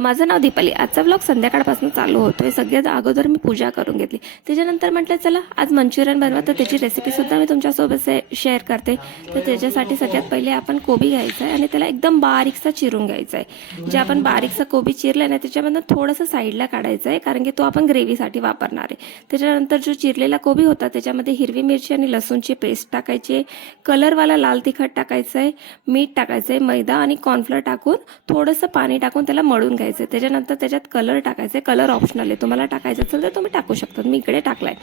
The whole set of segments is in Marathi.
माझं नाव दीपाली. आजचा व्लॉग संध्याकाळपासून चालू होतोय. सगळ्यात अगोदर मी पूजा करून घेतली. त्याच्यानंतर म्हटलं चला आज मंचुरियन बनवा, तर त्याची रेसिपीसुद्धा मी तुमच्यासोबत शेअर करते. तर त्याच्यासाठी सगळ्यात पहिले आपण कोबी घ्यायचा आहे आणि त्याला एकदम बारीकसा चिरून घ्यायचा आहे. जे आपण बारीकसा कोबी चिरला ना त्याच्यामधून थोडंसं साईडला काढायचं आहे, कारण की तो आपण ग्रेव्हीसाठी वापरणार आहे. त्याच्यानंतर जो चिरलेला कोबी होता त्याच्यामध्ये हिरवी मिरची आणि लसूणची पेस्ट टाकायची, कलरवाला लाल तिखट टाकायचं आहे, मीठ टाकायचं आहे, मैदा आणि कॉर्नफ्लोअर टाकून थोडंसं पाणी टाकून त्याला मळून घ्यायचं. त्याच्यानंतर त्याच्यात कलर टाकायचा. कलर ऑप्शनल आहे, तुम्हाला टाकायचं असेल तर तुम्ही टाकू शकता. मी इकडे टाकलाय.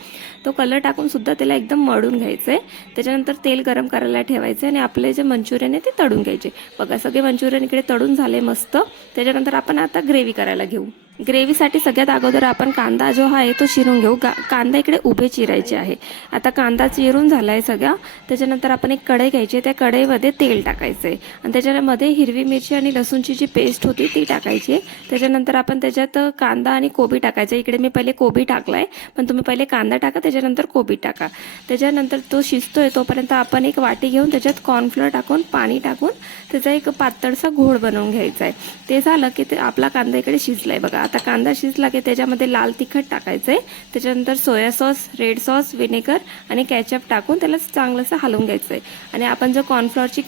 तो कलर टाकून सुद्धा त्याला एकदम मळून घ्यायचंय. त्याच्यानंतर तेल गरम करायला ठेवायचं आणि आपले जे मंचुरियन आहे ते तळून घ्यायचे. बघा सगळे मंचुरियन इकडे तळून झाले मस्त. त्याच्यानंतर आपण आता ग्रेव्ही करायला घेऊ. ग्रेव्हीसाठी सगळ्यात अगोदर आपण कांदा जो आहे तो चिरून घेऊ. कांदा इकडे उभे चिरायचे आहे. आता कांदा चिरून झाला आहे सगळा. त्याच्यानंतर आपण एक कढई घ्यायची. त्या कढईमध्ये तेल टाकायचं आहे आणि त्याच्यामध्ये हिरवी मिरची आणि लसूणची जी पेस्ट होती ती टाकायची आहे. त्याच्यानंतर आपण त्याच्यात कांदा आणि कोबी टाकायचं. इकडे मी पहिले कोबी टाकला आहे, पण तुम्ही पहिले कांदा टाका, त्याच्यानंतर कोबी टाका. त्याच्यानंतर तो शिजतोय तोपर्यंत आपण एक वाटी घेऊन त्याच्यात कॉर्नफ्लोअर टाकून पाणी टाकून त्याचा एक पातळसा घोळ बनवून घ्यायचा आहे. ते झालं की ते आपला कांदा इकडे शिजलाय. बघा आता कांदा शिजला की त्याच्यामध्ये लाल तिखट टाकायचं आहे. त्याच्यानंतर soya sauce, red sauce, vinegar आणि कॅचअप टाकून त्याला चांगलंसं हलवून घ्यायचं आहे. आणि आपण जो कॉर्नफ्लॉवरची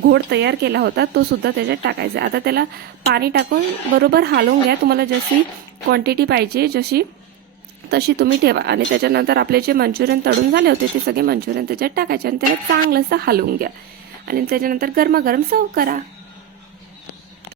घोळ तयार केला होता तो सुद्धा त्याच्यात टाकायचा. आता त्याला पाणी टाकून बरोबर हलवून घ्या. तुम्हाला जशी क्वांटिटी पाहिजे तशी तुम्ही ठेवा. आणि त्याच्यानंतर आपले जे मंचुरियन तळून झाले होते ते सगळे मंचुरियन त्याच्यात टाकायचे आणि त्याला चांगलंसं हलवून घ्या आणि त्याच्यानंतर गरमागरम सर्व करा.